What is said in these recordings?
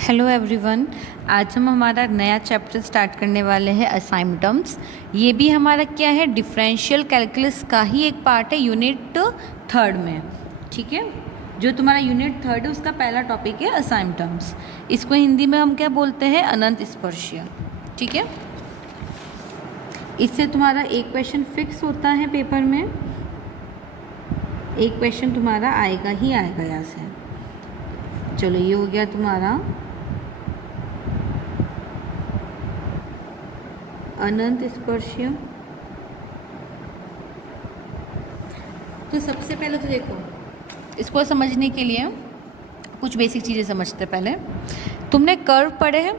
Hello everyone. आज हम हमारा नया चैप्टर स्टार्ट करने वाले हैं असाइनमेंट्स। ये भी हमारा क्या है, डिफरेंशियल कैलकुलस का ही एक पार्ट है यूनिट थर्ड में। ठीक है, जो तुम्हारा यूनिट थर्ड है उसका पहला टॉपिक है असाइनमेंट्स। इसको हिंदी में हम क्या बोलते हैं, अनंत स्पर्शीय। ठीक है, इससे तुम्हारा एक क्वेश्चन फिक्स होता है पेपर में, एक क्वेश्चन तुम्हारा आएगा ही आएगा यहाँ से। चलो ये हो गया तुम्हारा अनंत स्पर्शीय। तो सबसे पहले तो देखो, इसको समझने के लिए कुछ बेसिक चीज़ें समझते हैं। पहले तुमने कर्व पढ़े हैं।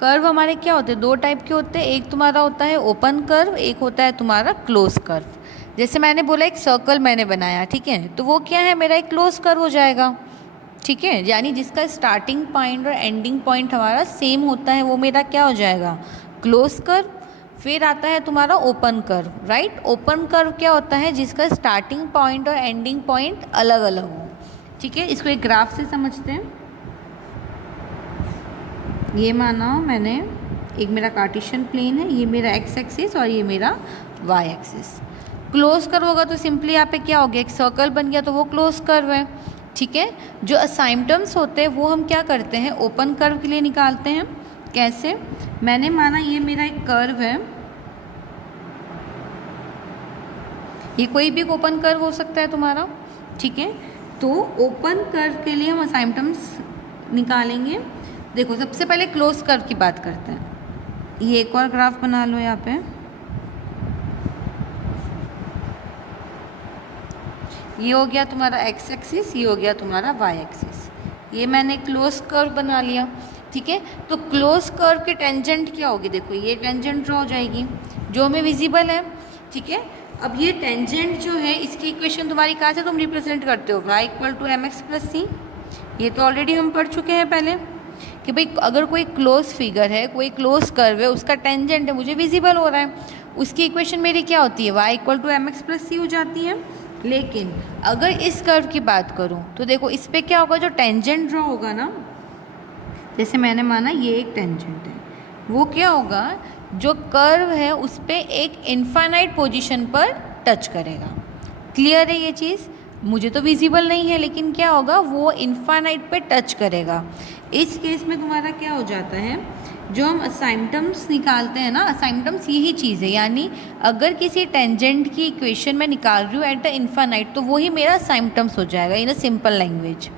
कर्व हमारे क्या होते हैं, दो टाइप के होते हैं। एक तुम्हारा होता है ओपन कर्व, एक होता है तुम्हारा क्लोज कर्व। जैसे मैंने बोला एक सर्कल मैंने बनाया, ठीक है, तो वो क्या है, मेरा एक क्लोज कर्व हो जाएगा। ठीक है, यानी जिसका स्टार्टिंग पॉइंट और एंडिंग पॉइंट हमारा सेम होता है, वो मेरा क्या हो जाएगा, क्लोज कर्व। फिर आता है तुम्हारा open curve, right. Open curve क्या होता है, जिसका स्टार्टिंग पॉइंट और एंडिंग पॉइंट अलग अलग हो। ठीक है, इसको एक ग्राफ से समझते हैं। ये माना मैंने, एक मेरा कार्टेशियन प्लेन है, ये मेरा एक्स एक्सिस और ये मेरा वाई एक्सिस। क्लोज कर्व होगा तो सिंपली यहाँ पे क्या हो गया, एक सर्कल बन गया, तो वो क्लोज कर्व है। ठीक है, जो असाइनमेंट्स होते हैं वो हम क्या करते हैं, ओपन कर्व के लिए निकालते हैं। कैसे, मैंने माना ये मेरा एक कर्व है, ये कोई भी ओपन कर्व हो सकता है तुम्हारा। ठीक है, तो ओपन कर्व के लिए हम असाइनमेंट्स निकालेंगे। देखो सबसे पहले क्लोज कर्व की बात करते हैं। ये एक और ग्राफ बना लो यहाँ पे। ये हो गया तुम्हारा एक्स एक्सिस, ये हो गया तुम्हारा वाई एक्सिस। ये मैंने क्लोज कर्व बना लिया। ठीक है, तो क्लोज कर्व के टेंजेंट क्या होगी, देखो ये टेंजेंट ड्रॉ हो जाएगी जो हमें विजिबल है। ठीक है, अब ये टेंजेंट जो है, इसकी इक्वेशन तुम्हारी कहाँ से तुम रिप्रेजेंट करते हो, y equal to m x plus c. ये तो ऑलरेडी हम पढ़ चुके हैं पहले कि भाई अगर कोई क्लोज फिगर है, कोई क्लोज कर्व है, उसका टेंजेंट है मुझे विजिबल हो रहा है, उसकी इक्वेशन मेरी क्या होती है, y equal to m x plus c हो जाती है। लेकिन अगर इस कर्व की बात करूं तो देखो इस पर क्या होगा, जो टेंजेंट ड्रॉ होगा ना, जैसे मैंने माना ये एक टेंजेंट है, वो क्या होगा, जो कर्व है उस पर एक इनफाइनाइट पोजीशन पर टच करेगा। क्लियर है ये चीज़, मुझे तो विजिबल नहीं है, लेकिन क्या होगा, वो इनफाइनाइट पे टच करेगा। इस केस में तुम्हारा क्या हो जाता है, जो हम असाइनमेंट्स निकालते हैं ना, असाइनमेंट्स यही चीज़ है, यानी अगर किसी टेंजेंट की इक्वेशन मैं निकाल रही हूँ एट द इनफाइनाइट, तो वही मेरा असाइनमेंट्स हो जाएगा इन अ सिंपल लैंग्वेज।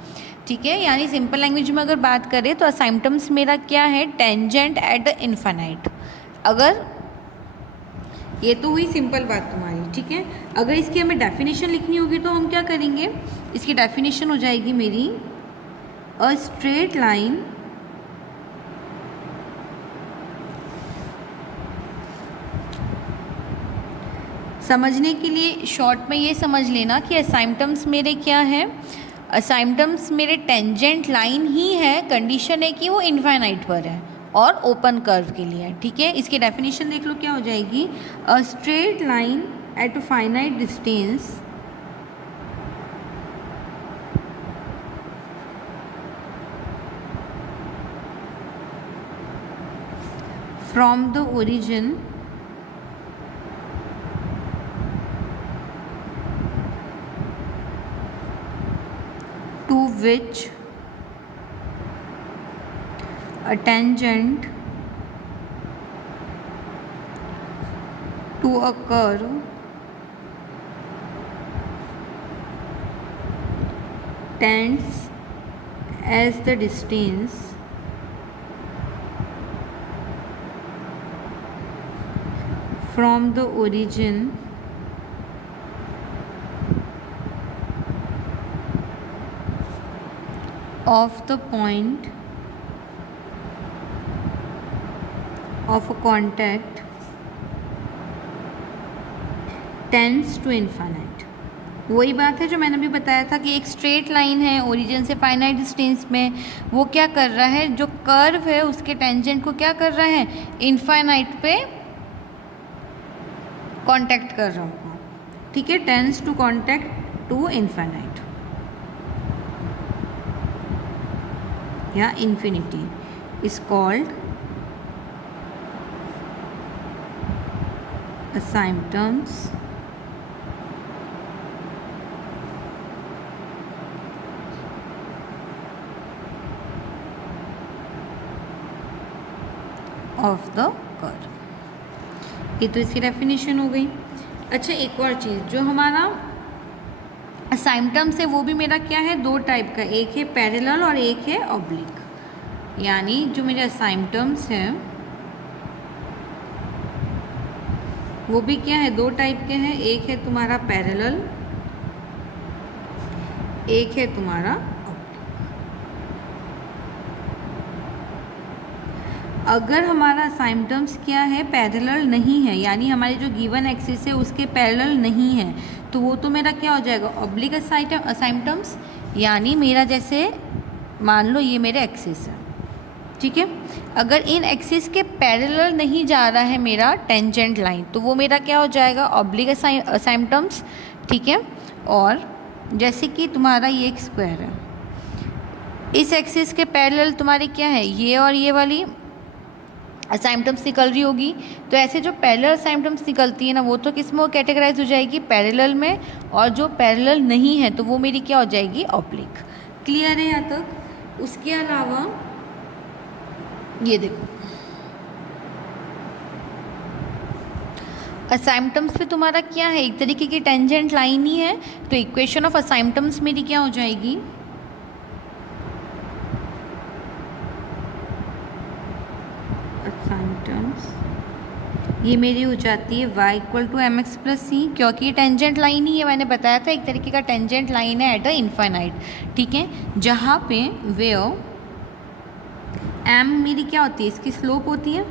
ठीक है, यानी सिंपल लैंग्वेज में अगर बात करें तो असाइनमेंट्स मेरा क्या है, टेंजेंट एट द इनफाइनाइट। अगर ये तो हुई सिंपल बात तुम्हारी। ठीक है, अगर इसकी हमें डेफिनेशन लिखनी होगी तो हम क्या करेंगे, इसकी डेफिनेशन हो जाएगी मेरी, अ स्ट्रेट लाइन समझने के लिए शॉर्ट में ये समझ लेना कि असाइनमेंट्स मेरे क्या है, असाइनमेंट्स मेरे टेंजेंट लाइन ही है, कंडीशन है कि वो इनफाइनाइट पर है और ओपन कर्व के लिए। ठीक है, इसकी डेफिनेशन देख लो क्या हो जाएगी, a straight line at finite distance from the origin to which a tangent to a curve tends as the distance from the origin of the point of a contact tends to infinite। वही बात है जो मैंने अभी बताया था कि एक स्ट्रेट लाइन है ओरिजिन से फाइनाइट डिस्टेंस में, वो क्या कर रहा है, जो कर्व है उसके टेंजेंट को क्या कर रहा है, इनफाइनाइट पे कांटेक्ट कर रहा होगा। ठीक है, tends to contact to infinite. या infinity is called asymptotes of the curve। ये तो इसकी डेफिनेशन हो गई। अच्छा, एक और चीज़, जो हमारा असाइम्पटम्स है वो भी मेरा क्या है, दो टाइप का, एक है पैरेलल और एक है ऑब्लिक। यानी जो मेरे असाइम्पटम्स हैं वो भी क्या है, दो टाइप के हैं, एक है तुम्हारा पैरेलल, एक है तुम्हारा ऑब्लिक। अगर हमारा असाइम्पटम्स क्या है, पैरेलल नहीं है, यानी हमारी जो गिवन एक्सिस है उसके पैरेलल नहीं है, तो वो तो मेरा क्या हो जाएगा, ऑब्लिक असाइम्पटम्स। यानी मेरा जैसे मान लो ये मेरे एक्सिस है, ठीक है, अगर इन एक्सिस के पैरेलल नहीं जा रहा है मेरा टेंजेंट लाइन, तो वो मेरा क्या हो जाएगा, ऑब्लिक असाइम्पटम्स, ठीक है। और जैसे कि तुम्हारा ये एक स्क्वायर है, इस एक्सिस के पैरेलल तुम्हारी क्या है, ये और ये वाली असाइम्पटम्स निकल रही होगी। तो ऐसे जो पैरेलल असाइम्पटम्स निकलती है ना, वो तो किस में कैटेगराइज हो जाएगी, पैरेलल में, और जो पैरेलल नहीं है तो वो मेरी क्या हो जाएगी, ऑब्लिक। क्लियर है यहाँ तक। उसके अलावा ये देखो, असाइम्पटम्स पे तुम्हारा क्या है, एक तरीके की टेंजेंट लाइन ही है, तो इक्वेशन ऑफ असाइम्पटम्स मेरी क्या हो जाएगी, असाइम्पटम्स ये मेरी हो जाती है y equal to m x plus c, क्योंकि ये टेंजेंट लाइन ही है, मैंने बताया था एक तरीके का टेंजेंट लाइन है एट अ इनफाइनाइट, ठीक है, जहाँ पे वेयर m मेरी क्या होती है, इसकी स्लोप होती है,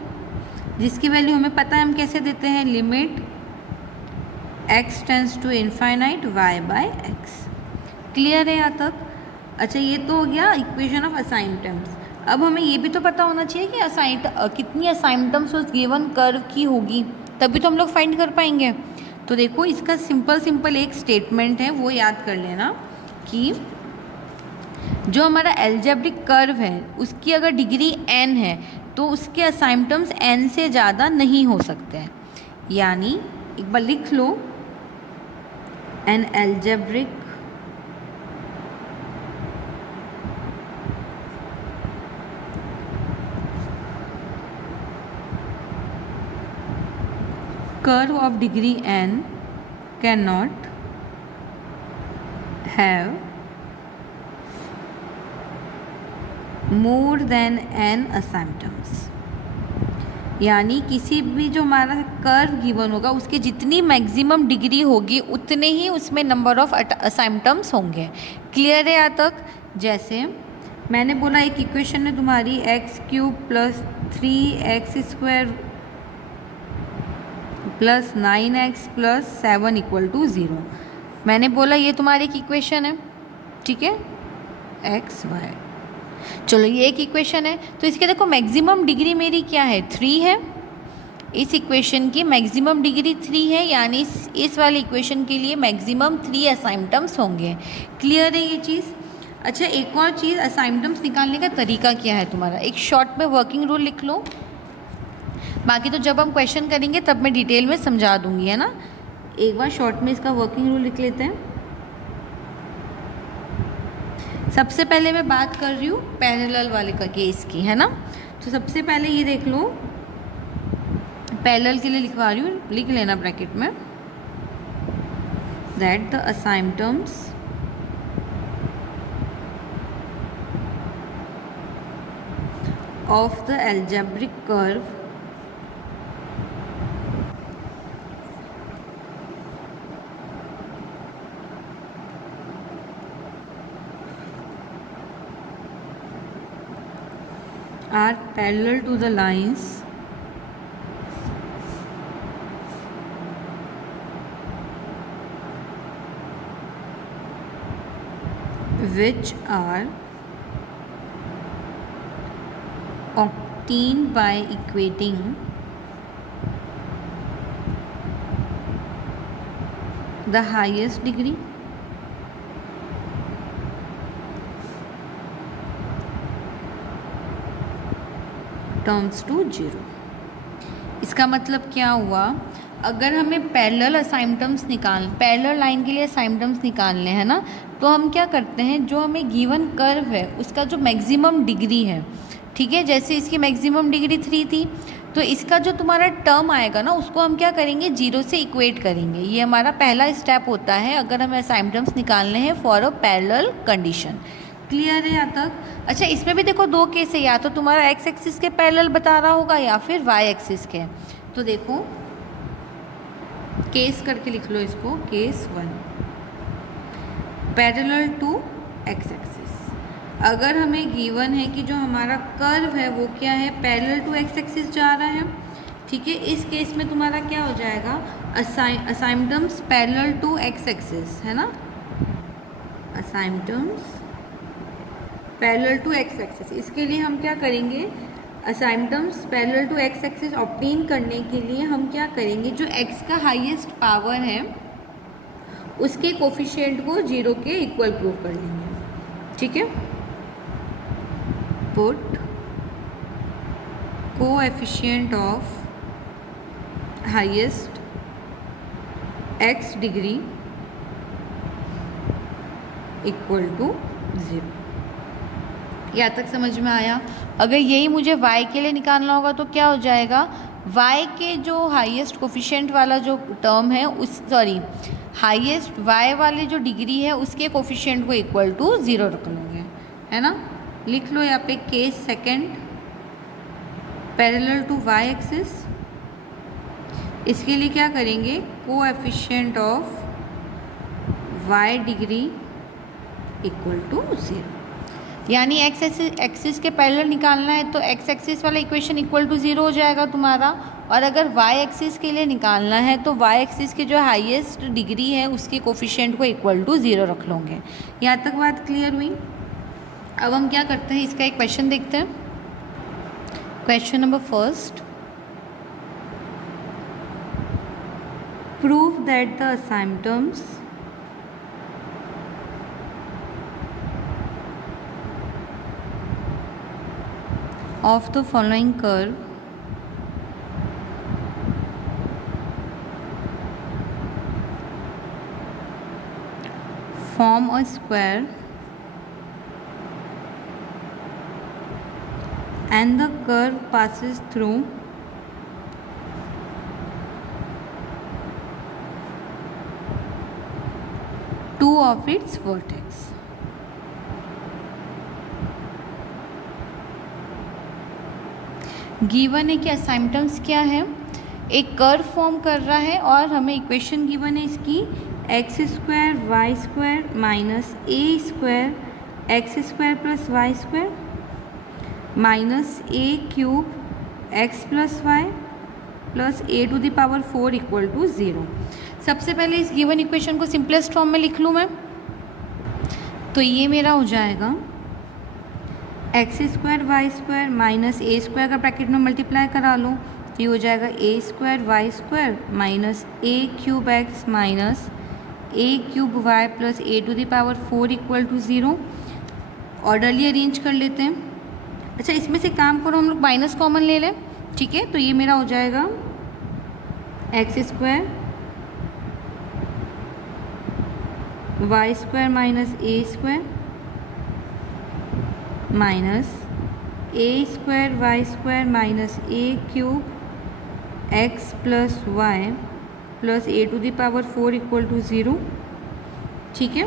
जिसकी वैल्यू हमें पता है, हम कैसे देते हैं, limit x tends to infinite y by x। Clear है यहाँ तक। अच्छा, ये तो हो गया इक्वेशन ऑफ असाइम्पटम्स। अब हमें ये भी तो पता होना चाहिए कि कितनी असाइम्पटम्स उस गिवन कर्व की होगी, तभी तो हम लोग फाइंड कर पाएंगे। तो देखो, इसका सिंपल एक स्टेटमेंट है, वो याद कर लेना कि जो हमारा एल्जेब्रिक कर्व है उसकी अगर डिग्री n है तो उसके असाइम्पटम्स n से ज़्यादा नहीं हो सकते हैं। यानी एक बार लिख लो, an algebraic curve of degree n cannot have more than n asymptoms। यानी किसी भी जो हमारा कर्व गिवन होगा उसकी जितनी मैक्सिमम डिग्री होगी उतने ही उसमें नंबर ऑफ असाइम्पटम्स होंगे। क्लियर है यहाँ तक। जैसे मैंने बोला एक इक्वेशन है तुम्हारी x³ plus 3x² plus 9x plus 7 equal to 0। मैंने बोला ये तुम्हारी एक इक्वेशन है, ठीक है, x y। चलो, ये एक इक्वेशन है, तो इसके देखो मैक्सिमम डिग्री मेरी क्या है, 3 है। इस इक्वेशन की मैक्सिमम डिग्री 3 है, यानी इस वाली इक्वेशन के लिए मैक्सिमम 3 असाइम्पटम्स होंगे। क्लियर है ये चीज़। अच्छा, एक और चीज़, असाइम्पटम्स निकालने का तरीका क्या है तुम्हारा, एक शॉर्ट में वर्किंग रूल लिख लो, बाकी तो जब हम क्वेश्चन करेंगे तब मैं डिटेल में समझा दूंगी, है ना। एक बार शॉर्ट में इसका वर्किंग रूल लिख लेते हैं। सबसे पहले मैं बात कर रही हूँ पैरेलल वाले का केस की, है ना। तो सबसे पहले ये देख लो, पैरेलल के लिए लिखवा रही हूँ, लिख लेना ब्रैकेट में, that the asymptotes of the algebraic curve are parallel to the lines which are obtained by equating the highest degree terms to 0। इसका मतलब क्या हुआ, अगर हमें पैरेलल लाइन के लिए असाइनमेंट्स निकालने हैं ना, तो हम क्या करते हैं, जो हमें गिवन कर्व है उसका जो मैक्सिमम डिग्री है, ठीक है, जैसे इसकी मैक्सिमम डिग्री 3 थी, तो इसका जो तुम्हारा टर्म आएगा ना उसको हम क्या करेंगे, 0 से इक्वेट करेंगे। ये हमारा पहला स्टेप होता है अगर हमें असाइनमेंट्स निकालने हैं for a parallel condition. Clear है यहाँ तक? अच्छा, इसमें भी देखो 2 केस है, या तो तुम्हारा एक्स एक्सिस के पैरेलल बता रहा होगा या फिर वाई एक्सिस के। तो देखो केस करके लिख लो इसको, case 1 parallel to X axis. अगर हमें गिवन है कि जो हमारा कर्व है वो क्या है, पैरेलल टू एक्स एक्सिस जा रहा है, ठीक है, इस केस में तुम्हारा क्या हो जाएगा, assignments parallel to X axis, है ना, assignments parallel to X axis. इसके लिए हम क्या करेंगे, assignments parallel to X axis obtain करने के लिए हम क्या करेंगे, जो एक्स का हाईएस्ट पावर है उसके कोफिशिएंट को 0 के इक्वल प्रूव कर लेंगे, ठीक है। Put coefficient of highest X degree equal to 0। यहाँ तक समझ में आया? अगर यही मुझे y के लिए निकालना होगा तो क्या हो जाएगा, y के जो हाईएस्ट कोफिशिएंट वाला जो टर्म है हाईएस्ट y वाले जो डिग्री है उसके कोफिशिएंट को इक्वल टू 0 रख लोगे, है ना। लिख लो यहाँ पे case second parallel to y axis. इसके लिए क्या करेंगे, coefficient of y degree equal to 0, यानी एक्स एक्सिस के पैरेलल निकालना है तो एक्स एक्सिस वाला इक्वेशन इक्वल टू 0 हो जाएगा तुम्हारा, और अगर वाई एक्सिस के लिए निकालना है तो वाई एक्सिस की जो हाईएस्ट डिग्री है उसके कोफिशिएंट को इक्वल टू 0 रख लोगे। यहाँ तक बात क्लियर हुई? अब हम क्या करते हैं, इसका एक क्वेश्चन देखते हैं। Question number first, prove that the assignments of the following curve form a square and the curve passes through two of its vertex। Given है कि असाइनमेंट्स क्या है, एक कर्व फॉर्म कर रहा है और हमें इक्वेशन गिवन है इसकी x square Y square minus a square x square plus y square minus a cube x plus Y plus a to the power 4 equal to 0। सबसे पहले इस गिवन इक्वेशन को सिंपलेस्ट फॉर्म में लिख लूँ मैं, तो ये मेरा हो जाएगा x square Y square minus a square का ब्रैकेट में मल्टीप्लाई करा लो, तो ये हो जाएगा a square Y square minus a cube X minus a cube Y plus a to the power 4 equal to 0। Orderly arrange कर लेते हैं। अच्छा, इसमें से काम करो, हम लोग माइनस कॉमन ले लें, ठीक है, तो ये मेरा हो जाएगा x square Y square minus a square minus a square Y square minus a cube x plus Y plus a to the power 4 equal to 0, ठीक है।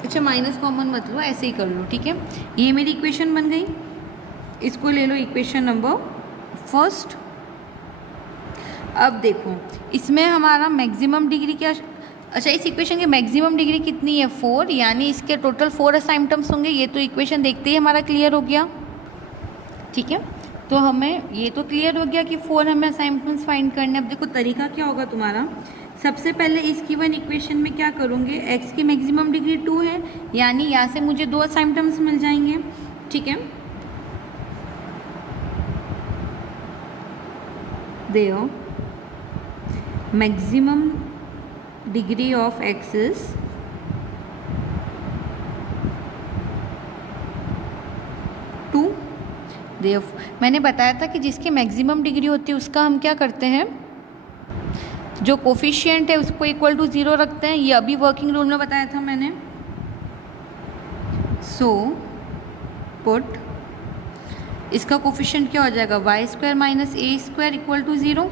अच्छा, माइनस कॉमन मत लो, ऐसे ही कर लो, ठीक है। ये मेरी इक्वेशन बन गई, इसको ले लो इक्वेशन नंबर फर्स्ट। अब देखो इसमें हमारा मैक्सिमम डिग्री क्या, अच्छा इस इक्वेशन की मैक्सिमम डिग्री कितनी है 4, यानी इसके टोटल 4 असाइनमेंट्स होंगे। ये तो इक्वेशन देखते ही हमारा क्लियर हो गया, ठीक है। तो हमें ये तो क्लियर हो गया कि 4 हमें असाइनमेंट्स फाइंड करने। अब देखो तरीका क्या होगा तुम्हारा, सबसे पहले इस गिवन इक्वेशन में क्या करूँगे, एक्स की मैक्सिमम डिग्री 2 है, यानी यहाँ से मुझे 2 असाइनमेंट्स मिल जाएंगे, ठीक है। There maximum degree of x is मैंने बताया था कि जिसकी मैक्सिमम डिग्री होती है उसका हम क्या करते हैं, जो कोफिशिएंट है उसको इक्वल टू 0 रखते हैं। ये अभी वर्किंग रूल में बताया था मैंने। सो पुट इसका कोफिशिएंट क्या हो जाएगा, Y square minus a square equal to 0,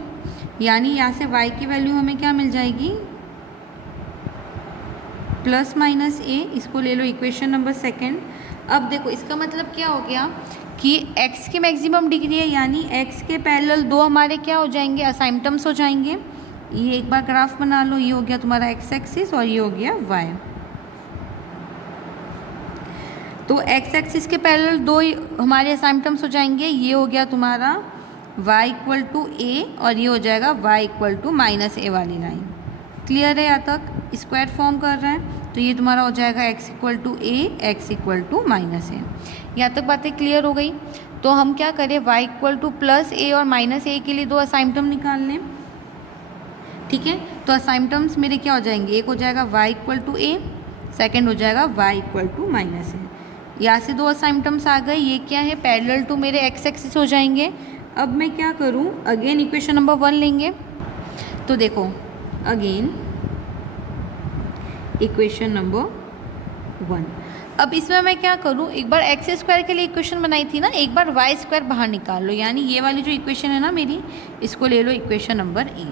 यानी यहाँ से y की वैल्यू हमें क्या मिल जाएगी, प्लस माइनस ए। इसको ले लो इक्वेशन नंबर सेकेंड। अब देखो इसका मतलब क्या हो गया कि x की मैक्सिमम डिग्री है, यानी x के पैरेलल दो हमारे क्या हो जाएंगे, असाइम्पटम्स हो जाएंगे। ये एक बार ग्राफ बना लो, ये हो गया तुम्हारा x एक्सिस और ये हो गया y। तो x एक्सिस के पैरेलल दो हमारे असाइम्पटम्स हो जाएंगे, ये हो गया तुम्हारा y इक्वल टू ए और ये हो जाएगा y इक्वल टू माइनस ए वाली लाइन। क्लियर है यहाँ तक, स्क्वायर फॉर्म कर रहा है, तो ये तुम्हारा हो जाएगा x equal to a, x equal to minus a. यहाँ तक बातें क्लियर हो गई। तो हम क्या करें, y इक्वल टू प्लस ए और माइनस ए के लिए दो असाइम्पटम निकाल लें। ठीक है, तो असाइम्पटम्स मेरे क्या हो जाएंगे, एक हो जाएगा y equal to a, second हो जाएगा y equal to minus a. यहाँ से दो असाइम्पटम्स आ गए, ये क्या है, पैरेलल टू मेरे x एक्सिस हो जाएंगे। अब मैं क्या करूँ, अगेन इक्वेशन नंबर 1 लेंगे। तो देखो अगेन इक्वेशन नंबर 1। अब इसमें मैं क्या करूँ, एक बार एक्स स्क्वायर के लिए इक्वेशन बनाई थी ना, एक बार वाई स्क्वायर बाहर निकाल लो, यानी ये वाली जो इक्वेशन है ना मेरी, इसको ले लो equation number a.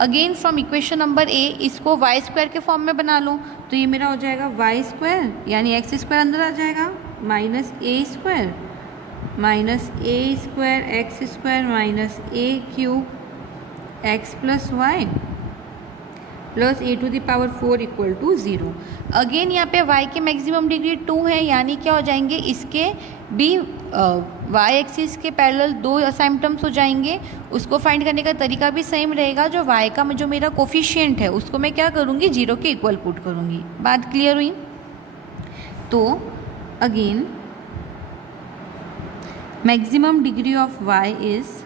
Again from equation number a इसको वाई स्क्वायर के फॉर्म में बना लो, तो ये मेरा हो जाएगा वाई स्क्वायर, यानी एक्स स्क्वायर अंदर आ जाएगा, minus a square x square minus a cube x plus Y plus a to the power 4 equal to 0। Again यहाँ पे y की मैक्सिमम डिग्री 2 है, यानी क्या हो जाएंगे, इसके भी y एक्सिस के पैरेलल दो असाइम्पटम्स हो जाएंगे। उसको फाइंड करने का तरीका भी सेम रहेगा, जो y का जो मेरा कोफिशिएंट है उसको मैं क्या करूँगी, 0 के इक्वल पुट करूँगी। बात क्लियर हुई। तो again maximum degree of y is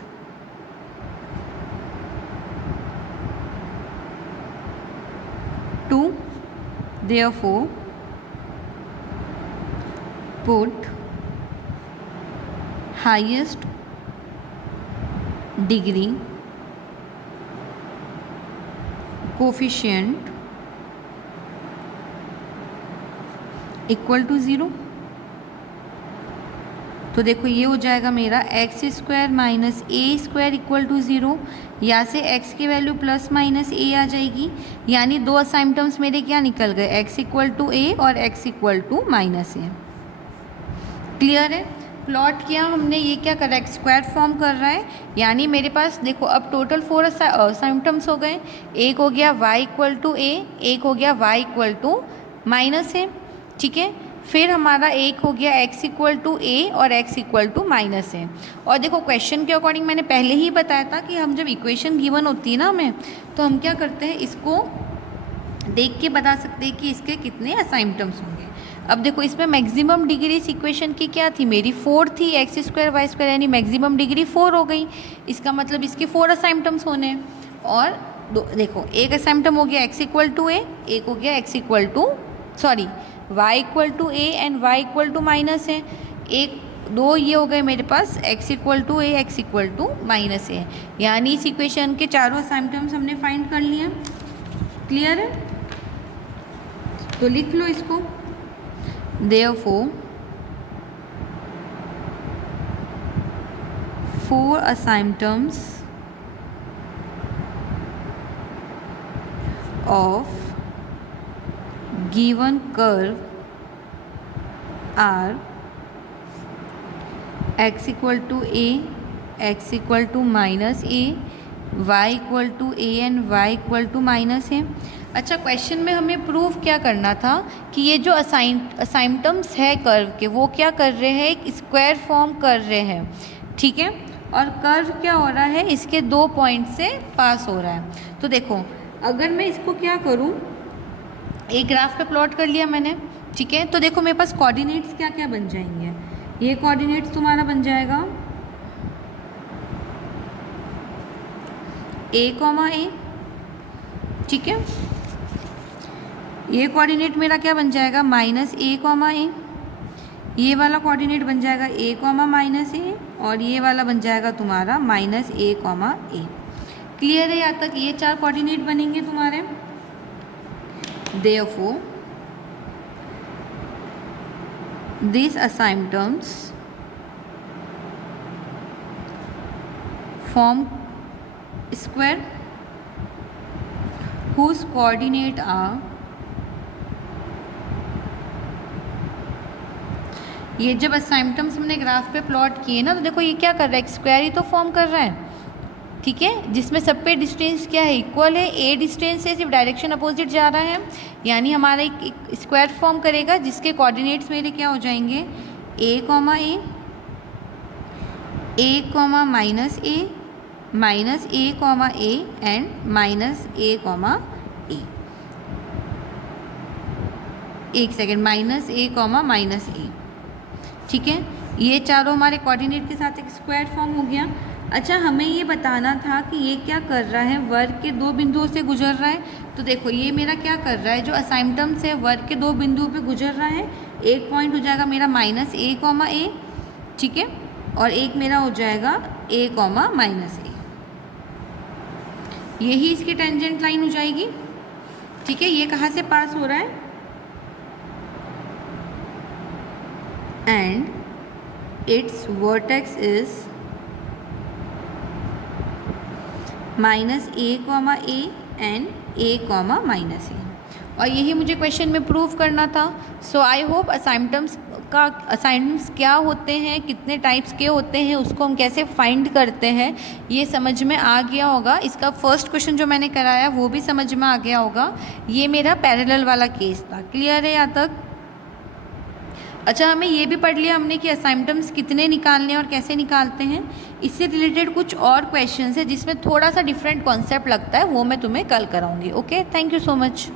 therefore put highest degree coefficient equal to 0। तो देखो ये हो जाएगा मेरा X square minus a square equal to 0। यहाँ से x की वैल्यू प्लस माइनस ए आ जाएगी, यानी दो असाइम्पटम्स मेरे क्या निकल गए, x इक्वल टू ए और x equal to minus a. Clear है, प्लॉट किया हमने, ये क्या कर रहा है, स्क्वायर फॉर्म कर रहा है, यानी मेरे पास देखो अब टोटल 4 असाइम्पटम्स हो गए। एक हो गया y इक्वल टू ए, एक हो गया y equal to minus a. ठीक है, फिर हमारा एक हो गया x इक्वल टू ए और x equal to minus a. और देखो क्वेश्चन के अकॉर्डिंग मैंने पहले ही बताया था कि हम जब इक्वेशन गिवन होती है ना हमें, तो हम क्या करते हैं, इसको देख के बता सकते हैं कि इसके कितने असाइम्पटम्स होंगे। अब देखो इसमें मैक्सिमम डिग्री इस इक्वेशन की क्या थी, मेरी 4 थी, एक्स स्क्वायर वाई स्क्वायर, यानी मैक्सिमम डिग्री 4 हो गई। इसका मतलब इसके 4 असाइम्पटम्स होने हैं। और देखो एक असाइम्पटम हो गया x इक्वल टू ए, एक हो गया x equal to y equal to a and y equal to minus है। एक दो ये हो गए मेरे पास x equal to a, x equal to minus है, यानी इस इक्वेशन के चारों असाइम्पटम्स हमने फाइंड कर लिए। क्लियर है, तो लिख लो इसको। Therefore 4 asymptoms of given curve are x equal to a, x equal to minus a, y equal to a and y equal to minus a। अच्छा, क्वेश्चन में हमें प्रूव क्या करना था कि ये जो असाइम्पटम्स है कर्व के, वो क्या कर रहे हैं, एक स्क्वायर फॉर्म कर रहे हैं। ठीक है, और कर्व क्या हो रहा है, इसके 2 पॉइंट से पास हो रहा है। तो देखो अगर मैं इसको क्या करूं, एक ग्राफ पे प्लॉट कर लिया मैंने। ठीक है, तो देखो मेरे पास कोऑर्डिनेट्स क्या क्या बन जाएंगे, ये कोऑर्डिनेट्स तुम्हारा बन जाएगा a, ठीक है, ये कोऑर्डिनेट मेरा क्या बन जाएगा, -a, a, ये वाला कोऑर्डिनेट बन जाएगा a कॉमा माइनस ए, और ये वाला बन जाएगा तुम्हारा minus a comma A. Clear है यहाँ तक? ये 4 कोऑर्डिनेट बनेंगे तुम्हारे। Therefore these asymptotes form square whose coordinate are, ये जब असाइम्पटम्स हमने ग्राफ पे प्लॉट किए ना, तो देखो ये क्या कर रहा है, एक स्क्वायर ही तो फॉर्म कर रहा है, ठीक है, जिसमें सब पे डिस्टेंस क्या है, इक्वल है। ए डिस्टेंस से सिर्फ डायरेक्शन अपोजिट जा रहा है, यानी हमारा एक स्क्वायर फॉर्म करेगा जिसके कोऑर्डिनेट्स मेरे क्या हो जाएंगे, a comma minus a comma a and minus a comma a. एक सेकेंड, minus a comma minus a, ठीक है। ये चारों हमारे कोऑर्डिनेट के साथ एक स्क्वायर फॉर्म हो गया। अच्छा, हमें ये बताना था कि ये क्या कर रहा है, वर्ग के 2 बिंदुओं से गुजर रहा है। तो देखो ये मेरा क्या कर रहा है, जो असाइम्पटम्स है वर्ग के 2 बिंदुओं पे गुजर रहा है। एक पॉइंट हो जाएगा मेरा माइनस ए कॉमा ए, ठीक है, और एक मेरा हो जाएगा ए कॉमा माइनस ए। यही इसकी टेंजेंट लाइन हो जाएगी, ठीक है। ये कहाँ से पास हो रहा है, and its vertex is minus a comma a and a comma minus a, और यही मुझे क्वेश्चन में प्रूव करना था। सो आई होप असाइम्पटम्स क्या होते हैं, कितने टाइप्स के होते हैं, उसको हम कैसे फाइंड करते हैं, ये समझ में आ गया होगा। इसका फर्स्ट क्वेश्चन जो मैंने कराया वो भी समझ में आ गया होगा। ये मेरा पैरेलल वाला केस था। क्लियर है यहाँ तक? अच्छा, हमें ये भी पढ़ लिया हमने कि असाइम्पटम्स कितने निकालने हैं और कैसे निकालते हैं। इससे रिलेटेड कुछ और क्वेश्चंस है जिसमें थोड़ा सा डिफरेंट कॉन्सेप्ट लगता है, वो मैं तुम्हें कल कराऊंगी। Okay, thank you so much.